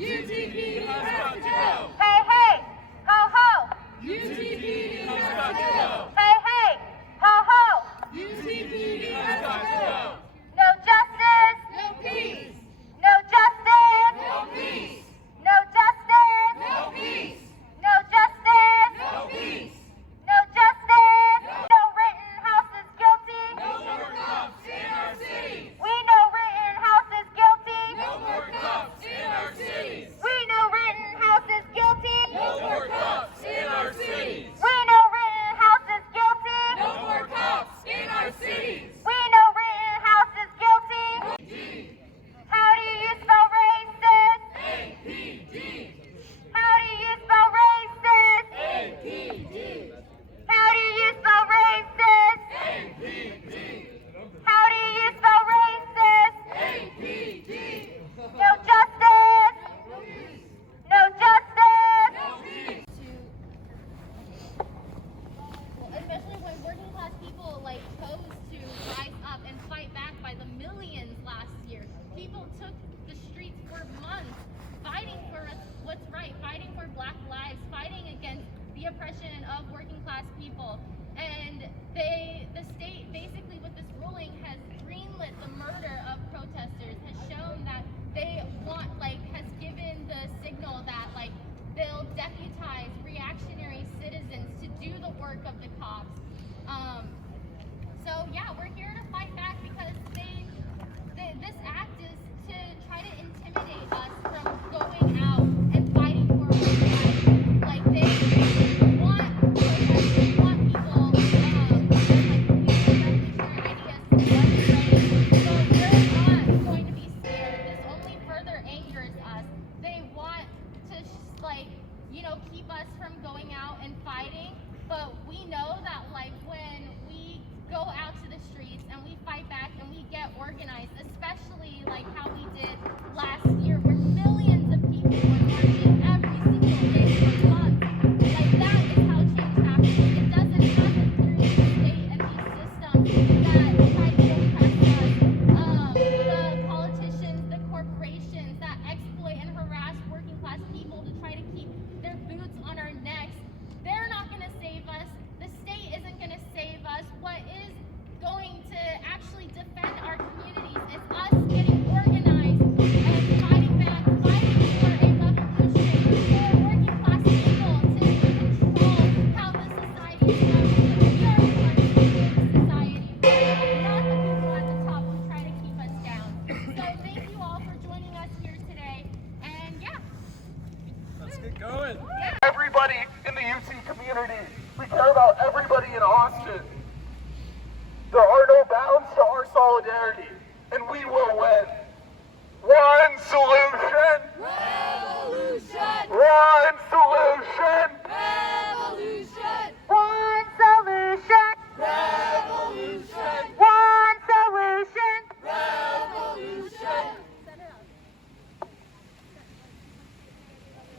UTPD has to go! Hey, hey! Ho, ho! UTPD has to go! Hey, hey! Ho, ho! UTPD has to go! No justice! No peace! No justice! No peace! No justice! No peace! No justice! No peace! No justice! No Rittenhouse is guilty! No more cops in our cities! We know Rittenhouse is guilty! No more cops in our cities! We know Rittenhouse is guilty! No more cops in our cities! We know Rittenhouse is guilty! No more cops in our cities! We know Rittenhouse is guilty! How do you spell racist? APD! How do you spell racist? APD! How do you spell racist? APD! How do you spell racist? APD! No justice! No justice! No peace! Well, especially when working class people chose to rise up and fight back by the millions last year. People took the streets for months fighting for what's right, fighting for Black lives, fighting against the oppression of working class people. And the state basically with this ruling has greenlit the murder of protesters, has shown that they has given the signal that they'll deputize reactionary citizens to do the work of the cops. So yeah, we're here to fight back because this act is to try to intimidate us from going out and fighting for our rights. They want protesters, they want people and revolutionary ideas to be ready. So we're not going to be scared. This only further angers us. They want to keep us from going out and fighting, but we know that when we go out to the streets and we fight back and we get organized, especially how we did last year where millions of people were marching every single day for months. That is how change happens. It doesn't happen through the state and these systems that try to oppress us. The politicians, the corporations that exploit and harass working class people to try to keep their boots on our necks, they're not going to save us. The state isn't going to save us. What is going to actually defend our communities is us getting organized and fighting back, fighting for a revolution, for working class people to control how the society is functioning. We are the parts of the society, not the people at the top who try to keep us down. So thank you all for joining us here today. And yeah. Let's get going. Yeah. Everybody in the UT community. We care about everybody in Austin. There are no bounds to our solidarity, and we will win. One solution. Revolution! One solution. Revolution! One solution! Revolution! One solution! Revolution!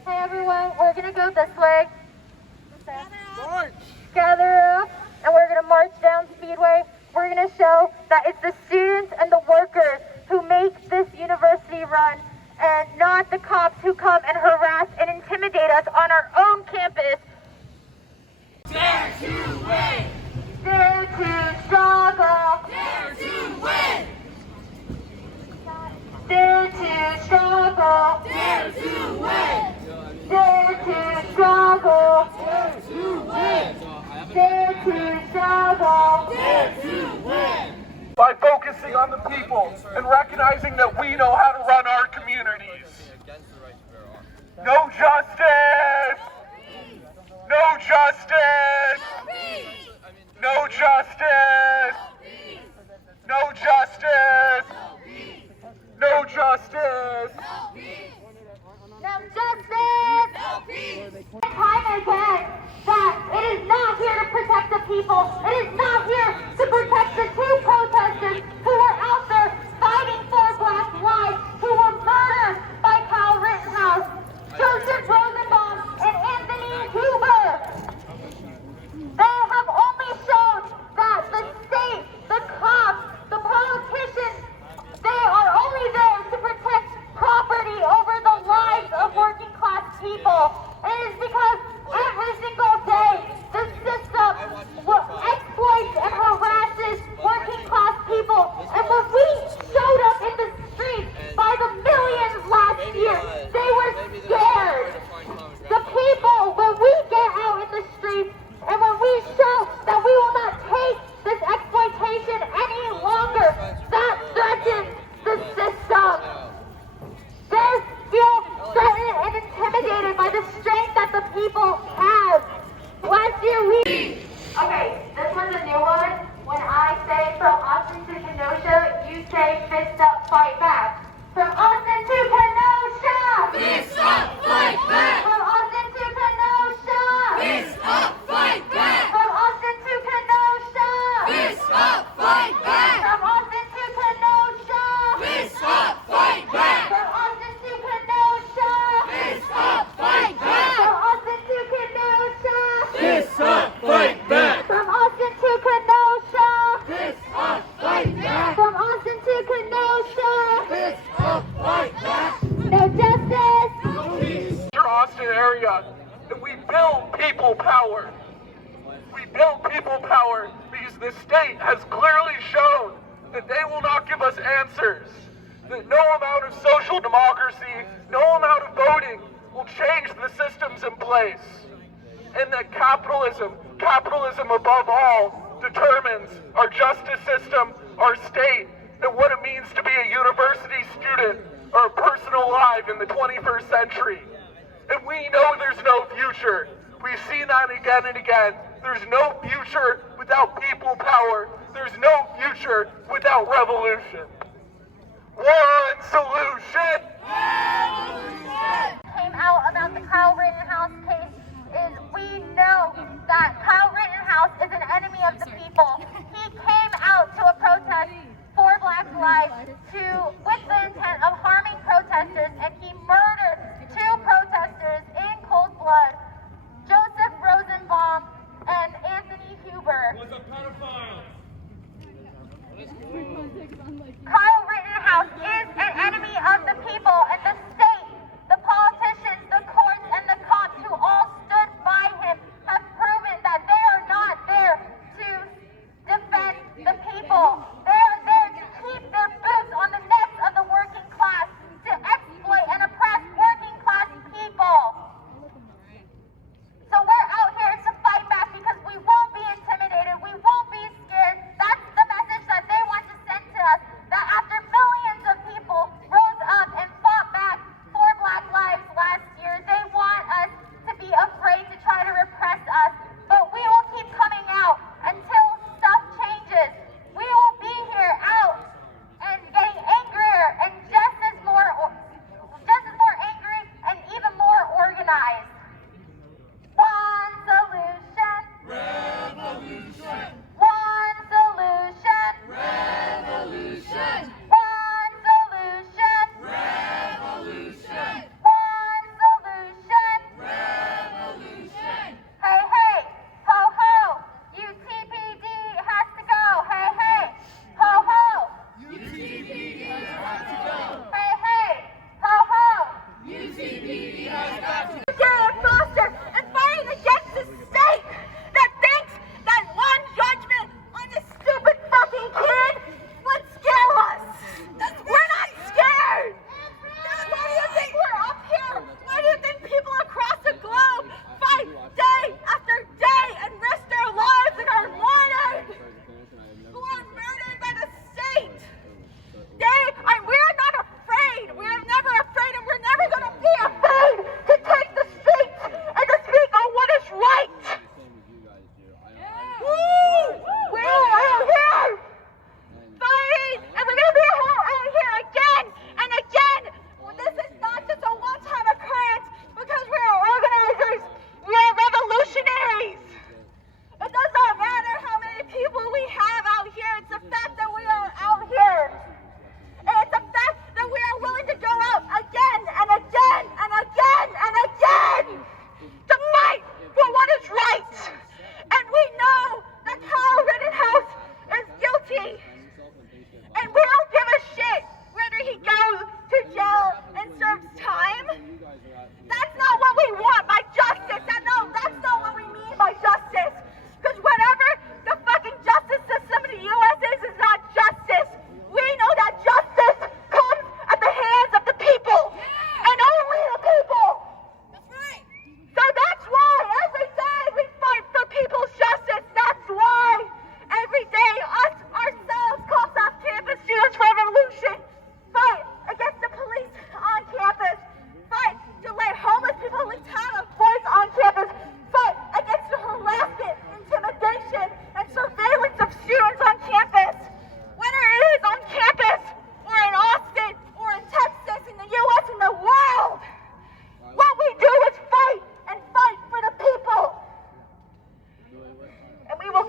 Hey everyone, we're gonna go this way. March! Gather up, and we're gonna march down Speedway. We're gonna show that it's the students and the workers who make this university run, and not the cops who come and harass and intimidate us on our own campus. Dare to win! Dare to struggle! Dare to win! Dare to struggle! Dare to win! Dare to struggle! Dare to win! Dare to struggle! Dare to win! By focusing on the people and recognizing that we know how to run our communities. No justice! No justice! No justice! No justice! No justice! No justice! Time again that it is not here to protect the people. It is not here to protect the two protesters who were out there fighting for Black lives, who were murdered by Kyle Rittenhouse, Joseph Rosenbaum, and Anthony Huber. They have only shown that the state, the cops, the politicians, they are only there to protect property over the lives say fist up, fight back. From Austin to Kenosha! Fist up, fight back! From Austin to Kenosha! Fist up, fight back! From Austin to Kenosha! Fist up, fight back! From Austin to Kenosha! Fist up, fight back! From Austin to Kenosha! Fist up, fight back! From Austin to Kenosha! Fist up, fight back! From Austin to Kenosha! Fist up, fight back! From Austin to Kenosha! Fist up, fight back! No justice! Greater Austin area, and we build people power. We build people power because the state has clearly shown that they will not give us answers. That no amount of social democracy, no amount of voting will change the systems in place. And that capitalism above all, determines our justice system, our state, and what it means to be a university student or a person alive in the 21st century. And we know there's no future. We've seen that again and again. There's no future without people power. There's no future without revolution. One solution. Came out about the Kyle Rittenhouse case is we know that Kyle Rittenhouse is an enemy of the people. He came out to a protest for Black Lives with the intent of harming protesters, and he murdered 2 protesters in cold blood, Joseph Rosenbaum and Anthony Huber. Was a pedophile. Kyle Rittenhouse is an enemy of the people, and the state, the politicians, the courts, and the cops who all stood by him have proven that they are not there to defend the people. They are there to keep their boots on the necks of the working class, to exploit and oppress working class people. So we're out here to fight back because we won't be intimidated, we won't be scared. That's the message that they want to send to us, that after millions of people rose up and fought back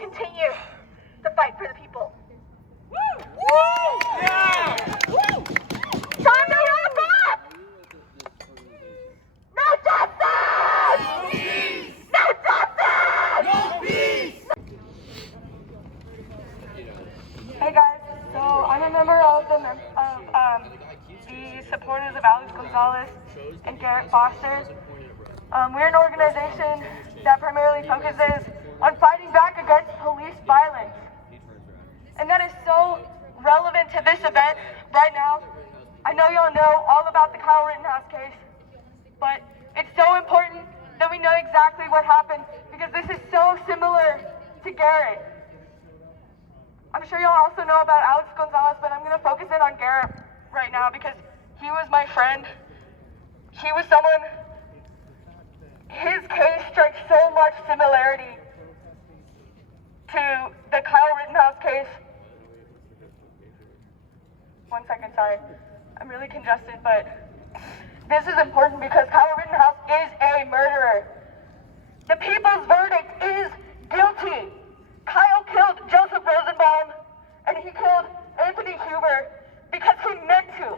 continue to fight for the people. Yeah! Time to wrap up! No justice! No justice! No peace! Hey guys, so I'm a member of the supporters of Alex Gonzalez and Garrett Foster. We're an organization that primarily focuses on fighting back against police violence. And that is so relevant to this event right now. I know y'all know all about the Kyle Rittenhouse case, but it's so important that we know exactly what happened because this is so similar to Garrett. I'm sure y'all also know about Alex Gonzalez, but I'm going to focus in on Garrett right now because he was my friend. He was someone, his case strikes so much similarity to the Kyle Rittenhouse case. One second, sorry. I'm really congested, but this is important because Kyle Rittenhouse is a murderer. The people's verdict is guilty. Kyle killed Joseph Rosenbaum, and he killed Anthony Huber because he meant to.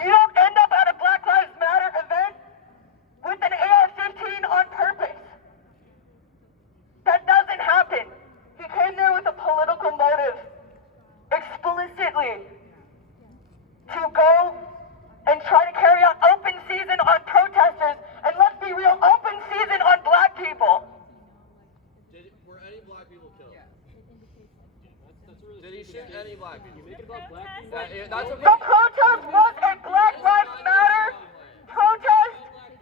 You don't end up at a Black Lives Matter event with an AR-15 on purpose. That doesn't happen. He came there with a political motive, explicitly, to go and try to carry out open season on protesters, and let's be real, open season on black people. Were any black people killed? Yeah. Did he shoot any black people? You make it about black people? The protest was a Black Lives Matter protest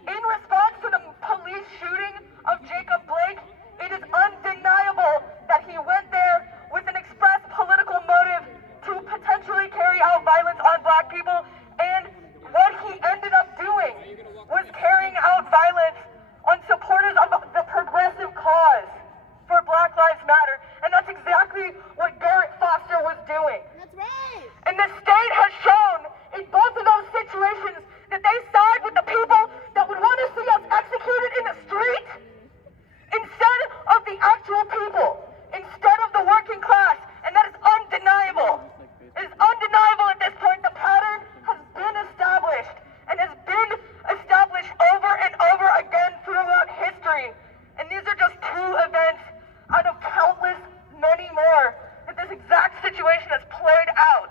in response to the police shooting of Jacob Blake. It is undeniable that he went there with an express political motive to potentially carry out violence on black people, and what he ended up doing was carrying out violence on supporters of the progressive cause for Black Lives Matter, and that's exactly what Garrett Foster was doing. That's right. And the state has shown in both of those situations that they side with the people that would want to see us executed in the street instead of the actual people, instead of the working class, and that is undeniable. It is undeniable at this point. The pattern has been established and has been established over and over again throughout history. And these are just two events out of countless many more that this exact situation has played out.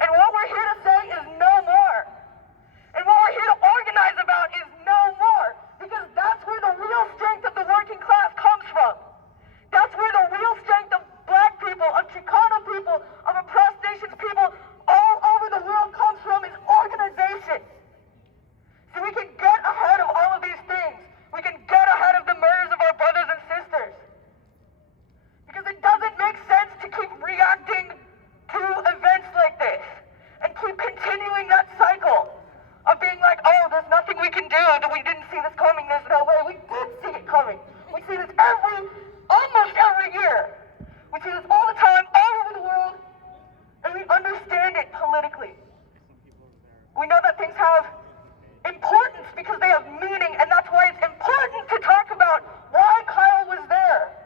And what we're here to say is no more. And what we're here to organize about is no more. Because that's where the real strength of the working class comes from. That's where the real strength of black people, of Chicano people, of oppressed nations people all over the world comes from is organization. So we can get ahead of all of these things. We can get ahead of the murders of our brothers and sisters. Because it doesn't make sense to keep reacting to events like this and keep continuing that cycle of being like, oh, there's nothing we can do, that we didn't see this coming, there's no way. We did see it coming. We see this almost every year. We see this all the time, all over the world, and we understand it politically. We know that things have importance because they have meaning, and that's why it's important to talk about why Kyle was there.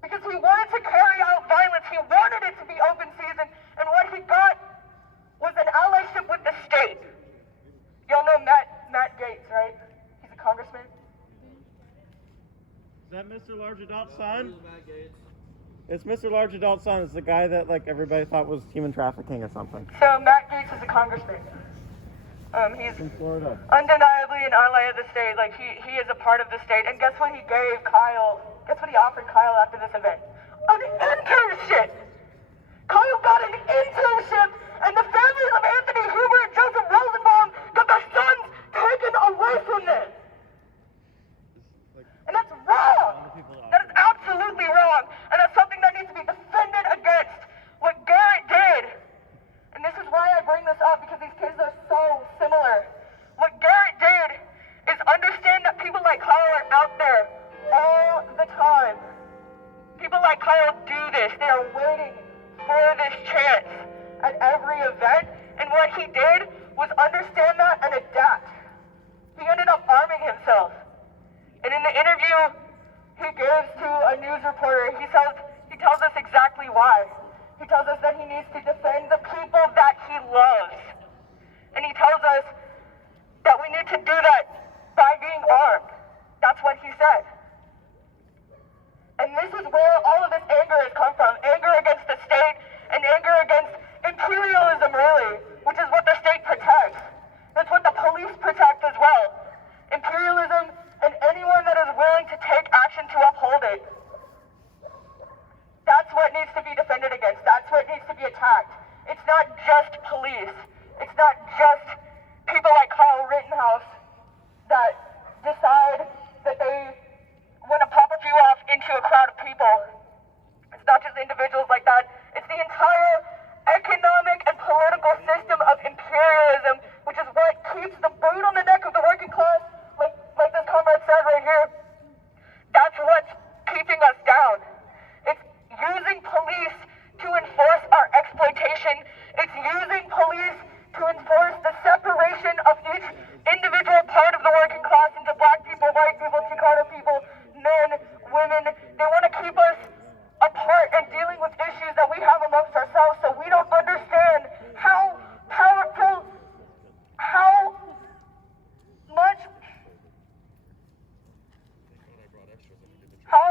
Because he wanted to carry out violence, he wanted it to be open season, and what he got was an allyship with the state. Y'all know Matt Gaetz, right? He's a congressman. Is that Mr. Large Adult Son? It's Mr. Large Adult Son. It's the guy that like everybody thought was human trafficking or something. So Matt Gaetz is a congressman. He's In Florida. undeniably an ally of the state. Like he is a part of the state. And guess what he gave Kyle? Guess what he offered Kyle after this event? An internship. Kyle got an internship, and the families of Anthony Huber and Joseph Rosenbaum got their sons taken away from them. And that's wrong. That is absolutely wrong. And that's something that needs to be defended against. What Garrett did, and this is why I bring this up, because these cases are so similar. What Garrett did is understand that people like Kyle are out there all the time. People like Kyle do this. They are waiting for this chance at every event. And what he did was understand that and adapt. He ended up arming himself. And in the interview, he gives to a news reporter, he tells us exactly why. He tells us that he needs to defend the people that he loves. And he tells us that we need to do that by being armed. That's what he said. And this is where all of this anger has come from. Anger against the state and anger against imperialism, really, which is what the state protects. That's what the police protect as well. Imperialism and anyone that is willing to take action to uphold it. That's what needs to be defended against. That's what needs to be attacked. It's not just police. It's not just people like Kyle Rittenhouse that decide that they want to pop a few off into a crowd of people. It's not just individuals like that. It's the entire economic and political system of imperialism, which is what keeps the boot on the neck of the working class, like this comrade said right here. That's what's keeping us down. It's using police to enforce our exploitation. It's using police to enforce the separation of each individual part of the working class into black people, white people, Chicano people, men, women. They want